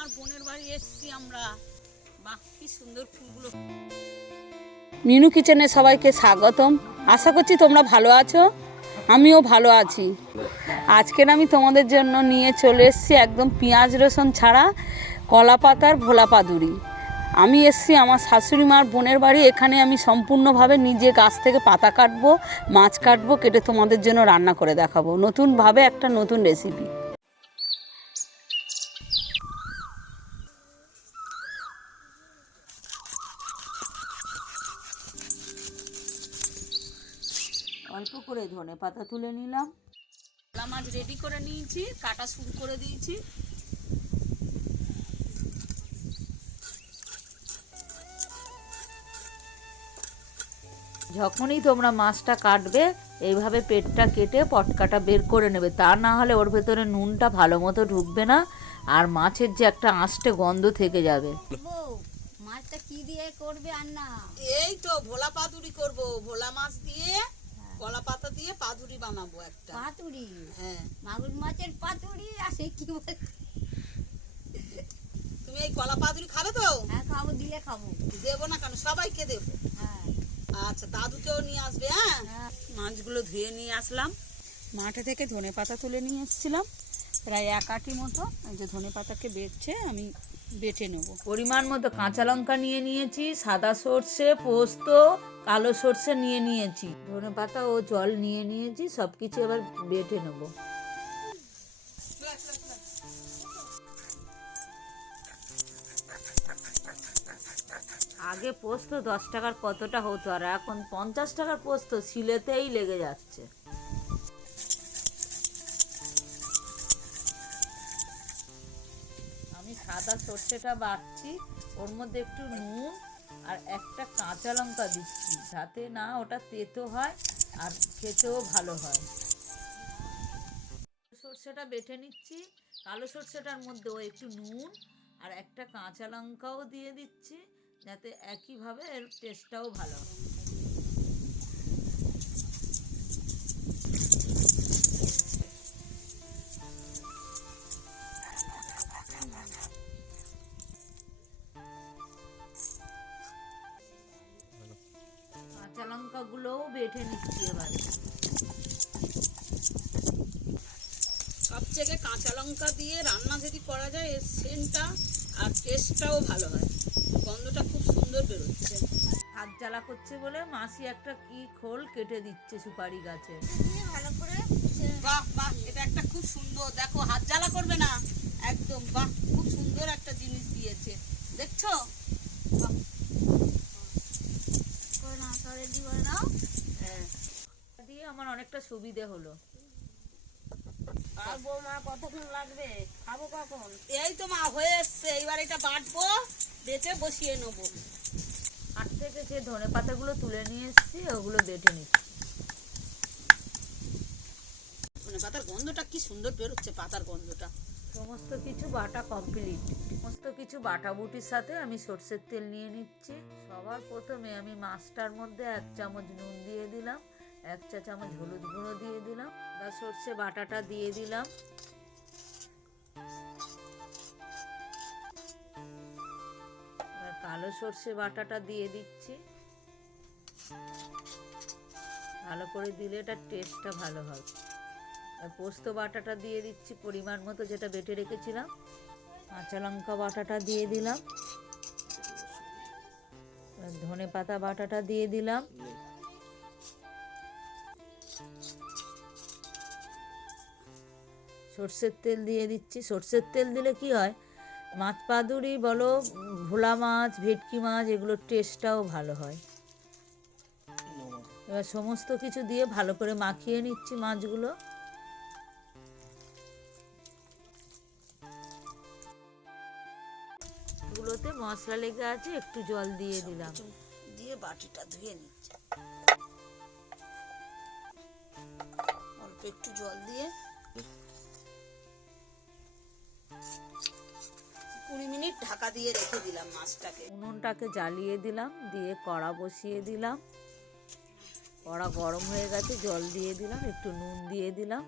মার বোনের বাড়ি এসছি আমরা। বাহ, কি সুন্দর ফুলগুলো। মিনু কিচেনে সবাইকে স্বাগতম। আশা করছি তোমরা ভালো আছো, আমিও ভালো আছি। আজকের আমি তোমাদের জন্য নিয়ে চলে এসেছি একদম পেঁয়াজ রসুন ছাড়া কলা পাতার ভোলা পাদুরি আমি এসছি আমার শাশুড়ি মার বোনের বাড়ি, এখানে আমি সম্পূর্ণভাবে নিজে গাছ থেকে পাতা কাটবো, মাছ কাটবো, কেটে তোমাদের জন্য রান্না করে দেখাবো। নতুনভাবে একটা নতুন রেসিপি অল্প করে ধনে পাতা তুলে নিলাম। ভোলা মাছ রেডি করে নিয়েছি কাটা শুরু করে দিয়েছি। যখনই তোমরা মাছটা কাটবে এইভাবে পেটটা কেটে পটকাটা বের করে নেবে। তা না হলে ওর ভেতরে নুনটা ভালো মতো ঢুকবে না আর মাছের যে একটা আঁশটে গন্ধ থেকে যাবে। মাছটা কি দিয়ে করবে আর না এই তো ভোলা পাতুরি করব। ভোলা মাছ দিয়ে কলা পাতা দিয়ে পাতুরি বানাবো একটা। পাতুরি? হ্যাঁ। মাগুর মাছের পাতুরি? আসে কি বলে? তুমি এই কলা পাতুরি খাবে তো? হ্যাঁ খাব দিলে খাব। দেবো না কেন? সবাইকে দেবো। হ্যাঁ। আচ্ছা দাদুকেও নিয়ে আসবে হ্যাঁ? হ্যাঁ। মাছগুলো ধুয়ে নিয়ে আসলাম। মাঠে থেকে ধনে পাতা তুলে নিয়ে এসেছিলাম। প্রায় এক আটি মতো। যে ধনে পাতাকে বেটছে আমি বেটে নেব। পরিমাণ মতো কাঁচা লঙ্কা নিয়ে নিয়েছি, সাদা সর্ষে, পোস্ত, কালো সর্ষে নিয়ে নিয়েছি। ধনে পাতা ও জল নিয়ে নিয়েছি সব কিছু এবার বেটে নেব। আগে পোস্ত দশ টাকার কতটা হতো আর এখন পঞ্চাশ টাকার পোস্ত শিলেতেই লেগে যাচ্ছে। সাদা সর্ষেটা বাটছি, ওর মধ্যে একটু নুন আর একটা কাঁচা লঙ্কা দিচ্ছি, যাতে না ওটা তেতো হয় আর খেতেও ভালো হয়। সর্ষেটা বেটে নিচ্ছি, কালো সর্ষেটার মধ্যেও একটু নুন আর একটা কাঁচা লঙ্কাও দিয়ে দিচ্ছি, যাতে একইভাবে এর টেস্টটাও ভালো হয়। বেটে নিচ্ছি এবারে। সবথেকে কাঁচা লঙ্কা দিয়ে রান্না যদি করা যায় এর সেন্টটা আর টেস্টটাও ভালো হয়। গন্ধটা খুব সুন্দর বেরোচ্ছে। হাত জ্বালা করছে বলে মাসি একটা কি খোল কেটে দিচ্ছে সুপারি গাছে। ভালো করে বাহ বাহ এটা একটা খুব সুন্দর দেখো হাত জ্বালা করবে না। একদম বাহ খুব সুন্দর একটা জিনিস দিয়েছে। দেখছ? বাহ, করে নাও করে নাও। হ্যাঁ দিয়ে আমার অনেকটা সুবিধে হলো। আর বৌমা কতক্ষণ লাগবে? খাব কখন? এই তো মা হয়ে এসছে। এইবার এটা বাটবো বেটে বসিয়ে নেব। হাট থেকে যে ধনে পাতাগুলো তুলে নিয়ে এসেছি ওগুলো বেটে নিচ্ছি। মানে পাতার গন্ধটা কি সুন্দর বেরোচ্ছে পাতার গন্ধটা। সমস্ত কিছু বাটা কমপ্লিট সমস্ত কিছু বাটা বুটির সাথে আমি সর্ষের তেল নিয়ে নিচ্ছি। সবার প্রথমে আমি মাছটার মধ্যে এক চামচ নুন দিয়ে দিলাম। এক চা চামচ হলুদ গুঁড়ো দিয়ে দিলাম, বা সর্ষে বাটাটা দিয়ে দিলাম। কালো সর্ষে বাটাটা দিয়ে দিচ্ছি। ভালো করে দিলে এটা টেস্টটা ভালো হবে আর পোস্ত বাটাটা দিয়ে দিচ্ছি পরিমাণ মতো, যেটা বেটে রেখেছিলাম। কাঁচা লঙ্কা বাটাটা দিয়ে দিলাম। ধনে পাতা বাটাটা দিয়ে দিলাম। সর্ষের তেল দিয়ে দিচ্ছি। সর্ষের তেল দিলে কি হয়? মাছ পাদুরি বলো ভোলা মাছ ভেটকি মাছ এগুলোর টেস্টটাও ভালো হয়। এবার সমস্ত কিছু দিয়ে ভালো করে মাখিয়ে নিচ্ছি মাছগুলো। গুলোতে মশলা লেগে আছে একটু জল দিয়ে দিলাম। দিয়ে বাটিটা ধুয়ে নিচ্ছি। অল্প একটু জল দিয়ে কুড়ি মিনিট ঢাকা দিয়ে রেখে দিলাম মাছটাকে। উনুনটাকে জ্বালিয়ে দিলাম, দিয়ে কড়া বসিয়ে দিলাম। কড়া গরম হয়ে গেছে, জল দিয়ে দিলাম, একটু নুন দিয়ে দিলাম।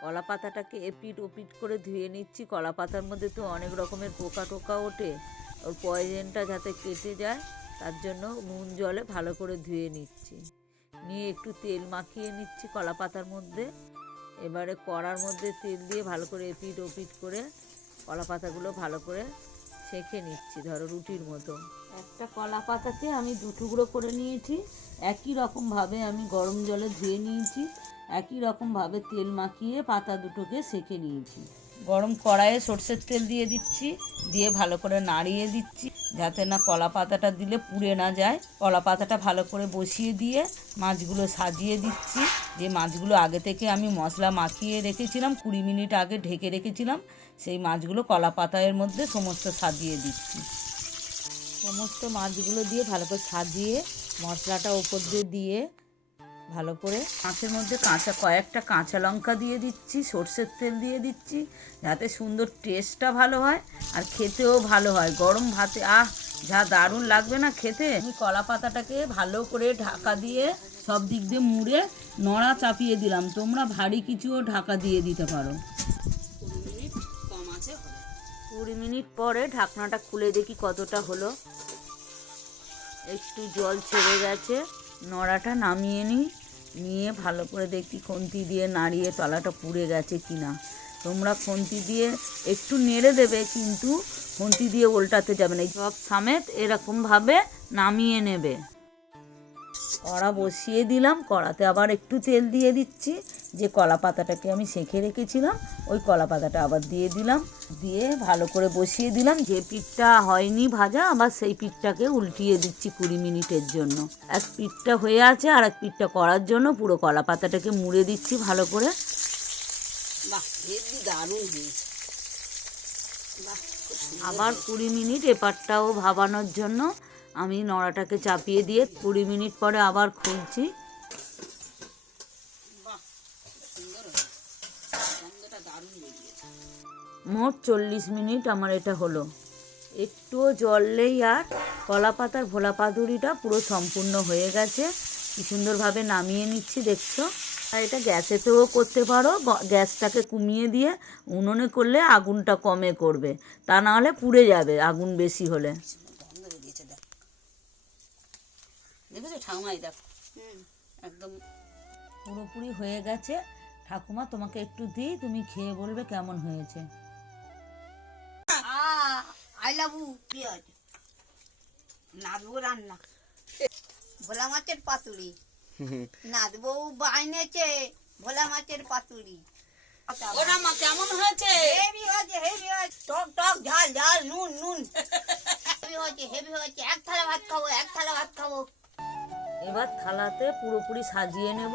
কলা পাতাটাকে এপিট ওপিট করে ধুয়ে নিচ্ছি। কলা পাতার মধ্যে তো অনেক রকমের পোকা টোকা ওঠে, ওর পয়জনটা যাতে কেটে যায়, তার জন্য নুন জলে ভালো করে ধুয়ে নিচ্ছি। নিয়ে একটু তেল মাখিয়ে নিচ্ছি কলা পাতার মধ্যে। এবারে কড়ার মধ্যে তেল দিয়ে ভালো করে এপিট ওপিট করে কলা পাতাগুলো ভালো করে সেঁকে নিচ্ছি, ধরো রুটির মতো। একটা কলা পাতাকে আমি দু টুকরো করে নিয়েছি, একই রকমভাবে আমি গরম জলে ধুয়ে নিয়েছি, একই রকমভাবে তেল মাখিয়ে পাতা দুটোকে সেঁকে নিয়েছি। গরম কড়াইয়ে সর্ষের তেল দিয়ে দিচ্ছি, দিয়ে ভালো করে নাড়িয়ে দিচ্ছি, যাতে না কলা পাতাটা দিলে পুড়ে না যায়। কলা পাতাটা ভালো করে বসিয়ে দিয়ে মাছগুলো সাজিয়ে দিচ্ছি। যে মাছগুলো আগে থেকে আমি মশলা মাখিয়ে রেখেছিলাম, কুড়ি মিনিট আগে ঢেকে রেখেছিলাম, সেই মাছগুলো কলা পাতায়ের মধ্যে সমস্ত সাজিয়ে দিচ্ছি। সমস্ত মাছগুলো দিয়ে ভালো করে সাজিয়ে মশলাটা ওপর দিয়ে দিয়ে ভালো করে। মাছের মধ্যে কাঁচা কয়েকটা কাঁচা লঙ্কা দিয়ে দিচ্ছি সর্ষের তেল দিয়ে দিচ্ছি যাতে সুন্দর টেস্টটা ভালো হয় আর খেতেও ভালো হয়। গরম ভাতে আহ যা দারুণ লাগবে না খেতে। আমি কলা পাতাটাকে ভালো করে ঢাকা দিয়ে সব দিক দিয়ে মুড়ে নড়া চাপিয়ে দিলাম। তোমরা ভারী কিছুও ঢাকা দিয়ে দিতে পারো। কুড়ি মিনিট কম আছে কুড়ি মিনিট পরে ঢাকনাটা খুলে দেখি কতটা হলো। একটু জল ছেড়ে গেছে। নড়াটা নামিয়ে নিই, নিয়ে ভালো করে দেখি খন্তি দিয়ে নাড়িয়ে তলাটা পুড়ে গেছে কি না তোমরা খন্তি দিয়ে একটু নেড়ে দেবে, কিন্তু খন্তি দিয়ে উল্টাতে যাবে না। সব সামেত এরকমভাবে নামিয়ে নেবে। কড়া বসিয়ে দিলাম, কড়াতে আবার একটু তেল দিয়ে দিচ্ছি। যে কলা পাতাটাকে আমি সেঁকে রেখেছিলাম, ওই কলা পাতাটা আবার দিয়ে দিলাম, দিয়ে ভালো করে বসিয়ে দিলাম। যে পিঠটা হয়নি ভাজা, আবার সেই পিঠটাকে উল্টিয়ে দিচ্ছি কুড়ি মিনিটের জন্য। এক পিঠটা হয়ে আছে আর এক পিঠটা করার জন্য পুরো কলা পাতাটাকে মুড়ে দিচ্ছি ভালো করে। দারুণ বাহ আবার কুড়ি মিনিট এপারটাও ভাবানোর জন্য আমি নড়াটাকে চাপিয়ে দিয়ে কুড়ি মিনিট পরে আবার খুলছি বাহ খুব সুন্দর হয়েছে গন্ধটা দারুণ বেরিয়েছে মোট চল্লিশ মিনিট আমার এটা হলো। একটুও জললেই আর কলা পাতার ভোলা পাতুরিটা পুরো সম্পূর্ণ হয়ে গেছে। কি সুন্দরভাবে নামিয়ে নিচ্ছি দেখছ? আর এটা গ্যাসেতেও করতে পারো গ্যাসটাকে কমিয়ে দিয়ে উনুনে করলে আগুনটা কমে করবে। তা না হলে পুড়ে যাবে আগুন বেশি হলে। দেখেছ ঠাকুমাই দেখ। একদম পুরোপুরি হয়ে গেছে। ঠাকুমা তোমাকে একটু দিই তুমি খেয়ে বলবে কেমন হয়েছে। ইউ পেঁয়াজ। নাদবো রান্না। ভোলা মাছের পাতুরি। নাদবো বাইনেছে ভোলা মাছের পাতুরি। ওরা মা কেমন হয়েছে? হেভি হয়েছে হেভি হয়েছে। টক টক ঝাল ঝাল নুন নুন। হেভি হয়েছে হেভি হয়েছে। এক থালা ভাত খাব এক থালা ভাত খাব। এবার থালাতে পুরোপুরি সাজিয়ে নেব।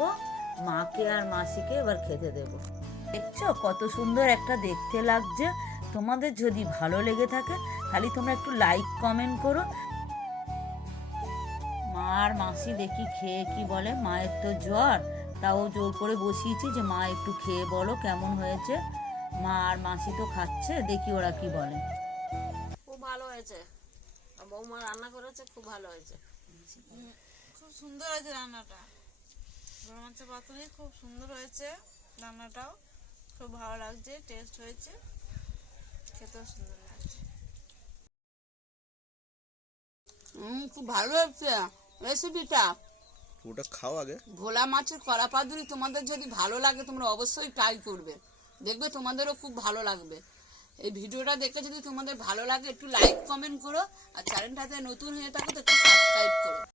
মাকে আর মাসিকে এবার খেতে দেব। দেখছ কত সুন্দর একটা দেখতে লাগছে। তোমাদের যদি ভালো লেগে থাকে খালি তোমরা একটু লাইক কমেন্ট করো। মা আর মাসি দেখি খেয়ে কি বলে? মায়ের তো জ্বর তাও জোর করে বসিয়েছি যে মা একটু খেয়ে বলো কেমন হয়েছে। মা আর মাসি তো খাচ্ছে দেখি ওরা কি বলে। খুব ভালো হয়েছে। বৌমা রান্না করেছে খুব ভালো হয়েছে। খুব সুন্দর হয়েছে রান্নাটা। গরম মাছের পাতুরি খুব সুন্দর হয়েছে রান্নাটাও। খুব ভালো লাগছে টেস্ট হয়েছে। খেতেও সুন্দর হুম খুব ভালো হচ্ছে। রেসিপিটা ওটা খাও আগে। ভোলা মাছের কলা পাতুরি তোমাদের যদি ভালো লাগে তোমরা অবশ্যই ট্রাই করবে। দেখবে তোমাদেরও খুব ভালো লাগবে। এই ভিডিওটা দেখে যদি তোমাদের ভালো লাগে একটু লাইক কমেন্ট করো। আর চ্যানেলটাতে নতুন হয়ে থাকো তো একটু সাবস্ক্রাইব করো।